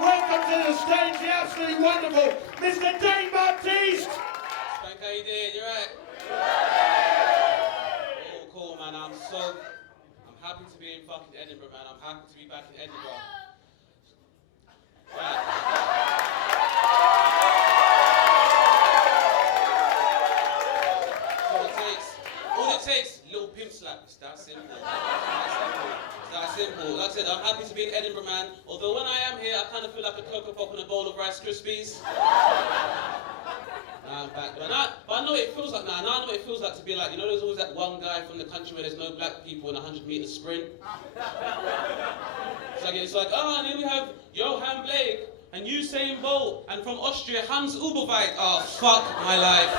welcome to the stage the absolutely wonderful Mr. Dane Baptiste. Spank, how you doing? You right? Oh, cool, man. I'm happy to be in fucking Edinburgh, man. I'm happy to be back in Edinburgh. Right. All it takes, little pimp slap. It's that simple. It's that simple. Like I said, I'm happy to be in Edinburgh, man. Although when I am here, I kind of feel like a Cocoa Pop in a bowl of Rice Krispies. Now I'm back. But I know what it feels like now. Now I know what it feels like to be like, you know, there's always that one guy from the country where there's no black people in a 100-meter sprint. It's like, oh, and then we have Johan Blake and Usain Bolt, and from Austria, Hans Uberweit. Oh, fuck my life.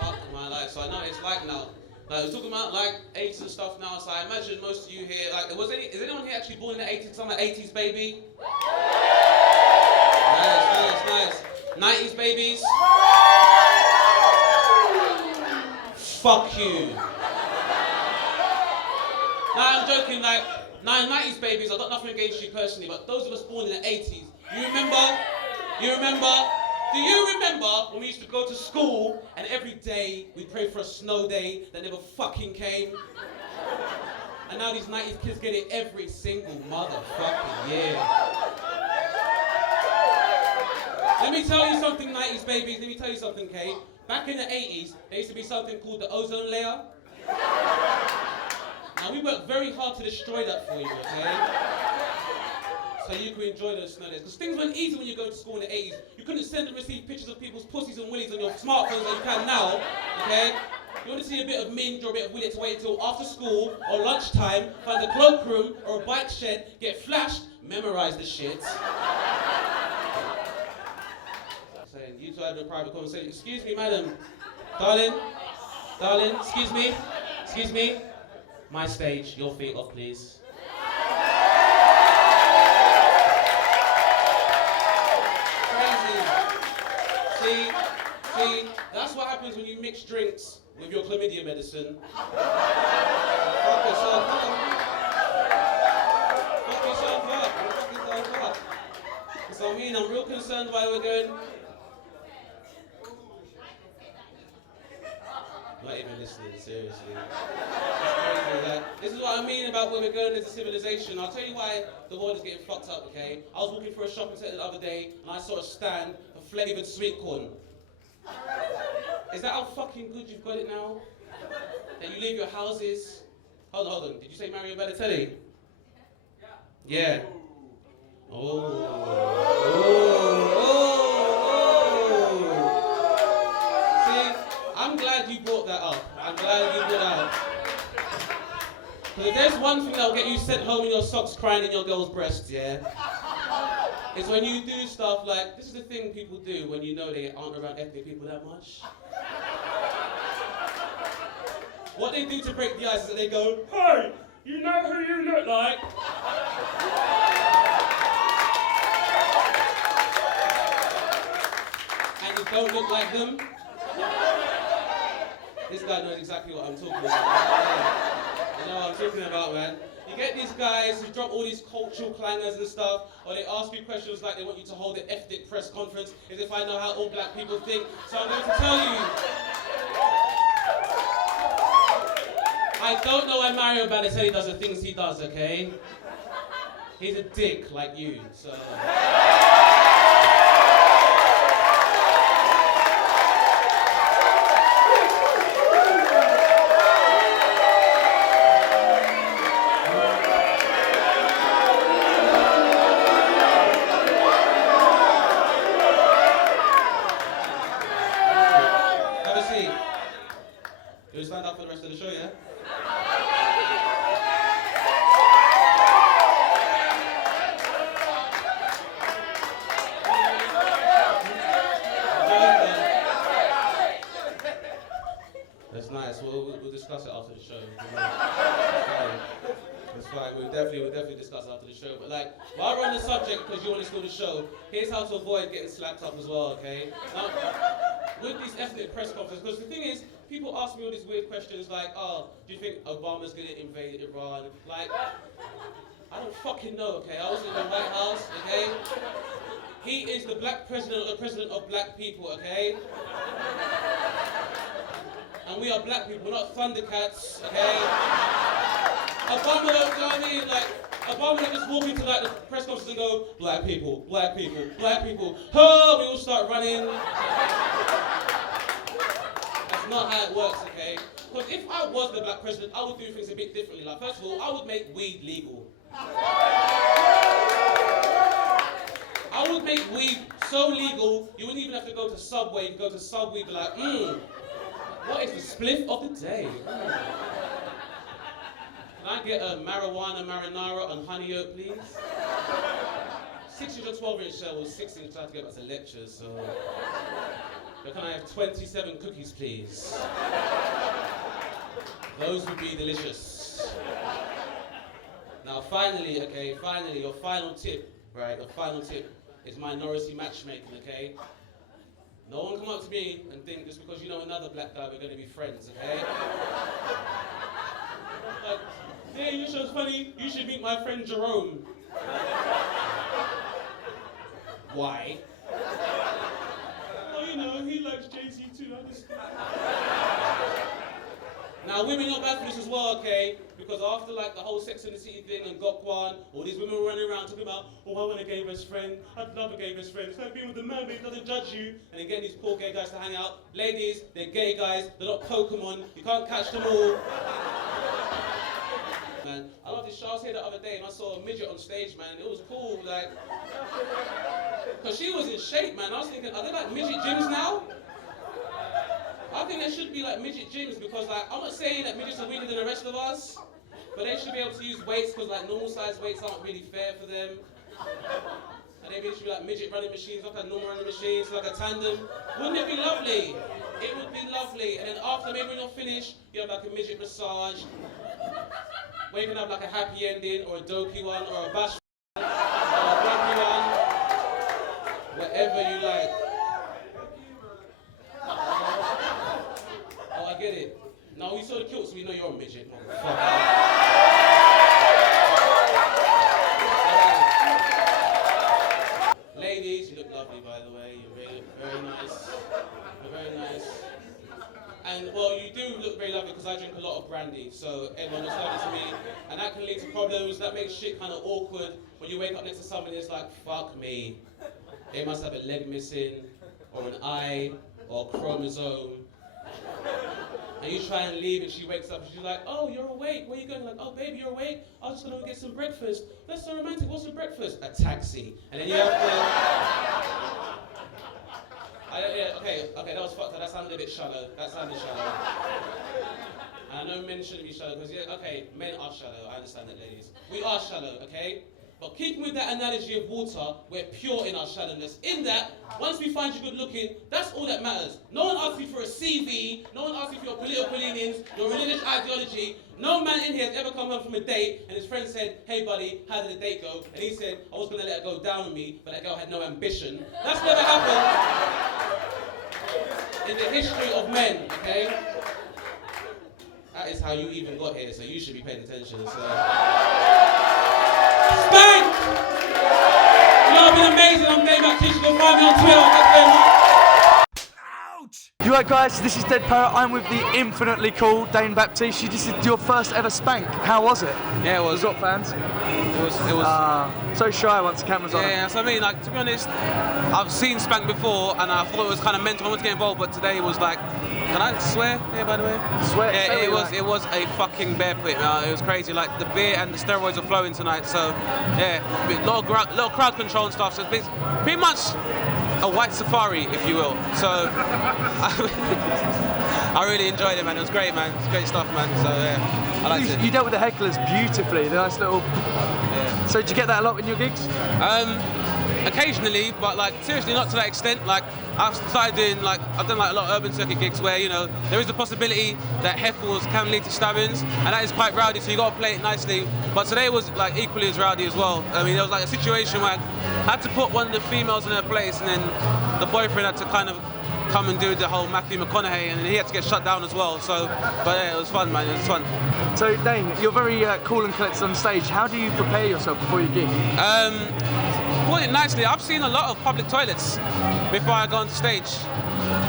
Fuck my life. So I know what it's like now. Like, we're talking about like 80s and stuff now, so I imagine most of you here, like, is anyone here actually born in the 80s? Because I'm an 80s baby. Nice. 90s babies. Fuck you. Nah, I'm joking, like, 90s babies, I've got nothing against you personally, but those of us born in the 80s, you remember? Do you remember when we used to go to school and every day we prayed for a snow day that never fucking came? And now these 90s kids get it every single motherfucking year. Let me tell you something, 90s babies, let me tell you something, Kate. Back in the 80s, there used to be something called the ozone layer. Now we worked very hard to destroy that for you, okay? So you can enjoy those snow days. Because things weren't easy when you go to school in the 80s. You couldn't send and receive pictures of people's pussies and willies on your smartphones like you can now, okay? You want to see a bit of minge or a bit of willy to wait until after school or lunchtime, find a cloakroom or a bike shed, get flashed, memorize the shit. Saying, you two had a private conversation. Excuse me, madam. Darling, excuse me. My stage, your feet off, please. Crazy. See, that's what happens when you mix drinks with your chlamydia medicine. Fuck yourself up. So I mean, I'm real concerned why we're going. Not even listening, seriously. This is what I mean about where we're going as a civilization. I'll tell you why the world is getting fucked up, okay? I was walking through a shopping centre the other day and I saw a stand for flavoured sweet corn. Is that how fucking good you've got it now? That you leave your houses? Hold on. Did you say Mario Balotelli? Yeah. I'm glad you brought that up. Because if there's one thing that'll get you sent home in your socks crying in your girl's breast, yeah? It's when you do stuff like, this is the thing people do when you know they aren't around ethnic people that much. What they do to break the ice is that they go, hey, you know who you look like? And you don't look like them. This guy knows exactly what I'm talking about. You know what I'm talking about, man. You get these guys who drop all these cultural clangers and stuff, or they ask you questions like they want you to hold an ethnic press conference, as if I know how all black people think. So I'm going to tell you. I don't know why Mario Balotelli does the things he does, okay? He's a dick like you, so... You stand up for the rest of the show, yeah? That's nice. We'll discuss it after the show. That's fine. We'll definitely discuss it after the show. But like, while we're on the subject, because you want to steal the show, here's how to avoid getting slapped up as well, okay? Now, with these ethnic press conferences, because the thing is, people ask me all these weird questions like, oh, do you think Obama's going to invade Iran? Like, I don't fucking know, okay? I was in the White House, okay? He is the black president or the president of black people, okay? And we are black people, we're not Thundercats, okay? Obama, you know what I mean? Like, Obama would just walk into like the press conference and go, black people, black people, black people. Oh, we all start running. That's not how it works, okay? Because if I was the black president, I would do things a bit differently. Like, first of all, I would make weed legal. I would make weed so legal, you wouldn't even have to go to Subway. You'd go to Subway and be like, what is the spliff of the day? Can I get a marijuana marinara and honey oat, please? 6-inch or 12-inch shell was 6 inches. I had to go back to lectures, so. But can I have 27 cookies, please? Those would be delicious. Now, finally, okay, your final tip, right? Your final tip is minority matchmaking, okay? No one come up to me and think just because you know another black guy, we're going to be friends, okay? Like, yeah, your show's funny. You should meet my friend Jerome. Why? Well, you know, he likes Jay-Z too. Now, women are bad for this as well, okay? Because after like the whole Sex and the City thing and got one, all these women were running around talking about, oh, I want a gay best friend. I'd love a gay best friend. It's like being with a man, but he doesn't judge you. And then getting these poor gay guys to hang out. Ladies, they're gay guys. They're not Pokemon. You can't catch them all. Man, I love this show. I was here the other day and I saw a midget on stage, man. It was cool, like, because she was in shape, man. I was thinking, are they like midget gyms now? I think there should be like midget gyms because, like, I'm not saying that midgets are weaker than the rest of us, but they should be able to use weights because, like, normal size weights aren't really fair for them. And maybe it should be like midget running machines, like a normal running machines, like a tandem. Wouldn't it be lovely? It would be lovely. And then after, maybe when you're finished, you have like a midget massage, where you can have like a happy ending, or a dopey one, or a bash one, or a grumpy one, whatever you like. Oh, I get it. No, we saw the kilt, so we know you're a midget. Ladies, you look lovely, by the way. You're really, very nice. You're very nice. And, well, you do look very lovely because I drink a lot of brandy, so everyone looks lovely to me. And that can lead to problems. That makes shit kind of awkward when you wake up next to somebody that's like, fuck me. They must have a leg missing, or an eye, or a chromosome. And you try and leave and she wakes up and she's like, oh, you're awake. Where are you going? Like, oh, baby, you're awake? I was just going to get some breakfast. That's so romantic. What's for breakfast? A taxi. And then you have to... okay, that was fucked up. That sounded a bit shallow. That sounded shallow. And I know men shouldn't be shallow because, yeah, okay, men are shallow. I understand that, ladies. We are shallow, okay? But keeping with that analogy of water, we're pure in our shallowness. In that, once we find you good looking, that's all that matters. No one asks you for a CV, no one asks you for your political leanings, your religious ideology. No man in here has ever come home from a date and his friend said, hey buddy, how did the date go? And he said, I was going to let her go down on me, but that girl had no ambition. That's never happened in the history of men, okay? That is how you even got here, so you should be paying attention. So. Spank! You all been amazing. I'm Dane Baptiste. You can find me on Twitter. Ouch! You right, guys? This is Dead Parrot. I'm with the infinitely cool Dane Baptiste. This is your first ever Spank. How was it? Yeah, it was. You got fans? It was. So shy once the camera's on. Yeah, so I mean, like, to be honest, I've seen Spank before, and I thought it was kind of mental. I wanted to get involved, but today was like. Can I swear? Yeah, by the way. Swear. Yeah, it was a fucking bear pit. It was crazy. Like the beer and the steroids are flowing tonight. So yeah, a lot of crowd control and stuff. So it's pretty much a white safari, if you will. So I really enjoyed it, man. It was great, man. It's great stuff, man. So yeah, I liked it. You dealt with the hecklers beautifully. The nice little. Yeah. So did you get that a lot in your gigs? Occasionally, but like seriously, not to that extent. Like I've started doing I've done like a lot of urban circuit gigs where there is a possibility that heckles can lead to stabbings, and that is quite rowdy. So you got to play it nicely. But today was like equally as rowdy as well. I mean, there was like a situation where I had to put one of the females in her place, and then the boyfriend had to kind of come and do the whole Matthew McConaughey, and he had to get shut down as well. So, but yeah, it was fun, man. It was fun. So Dane, you're very cool and collected on stage. How do you prepare yourself before you gig? Put it nicely, I've seen a lot of public toilets before I go on stage.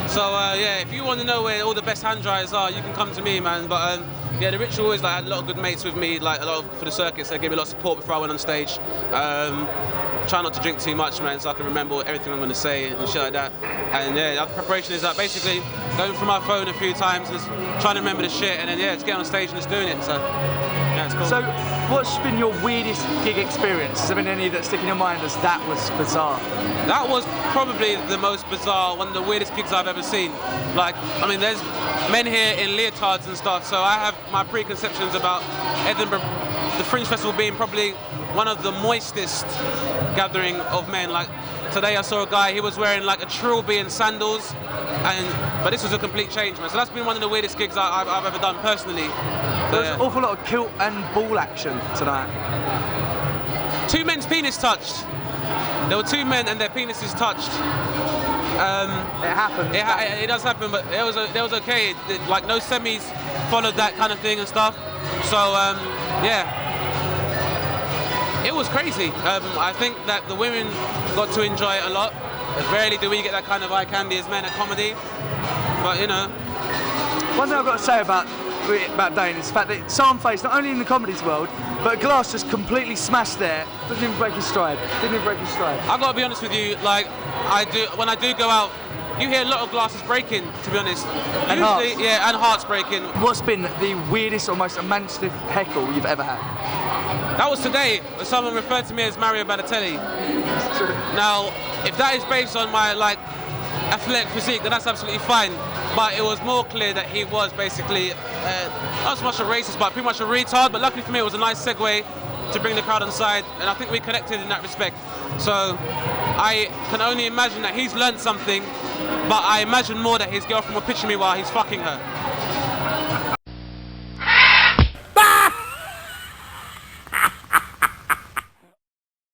So yeah, if you want to know where all the best hand dryers are, you can come to me, man. But yeah, the ritual is like I had a lot of good mates with me, like a lot of, for the circuits. They gave me a lot of support before I went on stage. Try not to drink too much, man, so I can remember everything I'm going to say and shit like that. And yeah, the preparation is like basically going through my phone a few times and just trying to remember the shit, and then yeah, just get on stage and just doing it. So yeah, it's cool. So what's been your weirdest gig experience? Has there been any that stick in your mind as that was bizarre? That was probably the most bizarre, one of the weirdest gigs I've ever seen. Like, I mean, there's men here in leotards and stuff, so I have my preconceptions about Edinburgh, the Fringe Festival being probably one of the moistest gathering of men. Like today I saw a guy, he was wearing like a trilby and sandals, but this was a complete change, man. So that's been one of the weirdest gigs I've ever done personally. So, There's an awful lot of kilt and ball action tonight. 2 men's penis touched. There were 2 men and their penises touched. It happened. It does happen, but it was okay. Like no semis followed that kind of thing and stuff. So yeah, it was crazy. I think that the women got to enjoy it a lot. Rarely do we get that kind of eye candy as men at comedy, but you know. One thing I've got to say about Dane is the fact that so on-face, not only in the comedies world, but glass just completely smashed there. Didn't even break his stride. I gotta be honest with you, like when I do go out, you hear a lot of glasses breaking, to be honest. And usually, hearts. yeah, and hearts breaking. What's been the weirdest or most imaginative heckle you've ever had? That was today, when someone referred to me as Mario Balotelli. Now, if that is based on my like athletic physique, then that's absolutely fine. But it was more clear that he was basically not so much a racist, but pretty much a retard. But luckily for me, it was a nice segue to bring the crowd on side, and I think we connected in that respect. So I can only imagine that he's learned something, but I imagine more that his girlfriend will picture me while he's fucking her.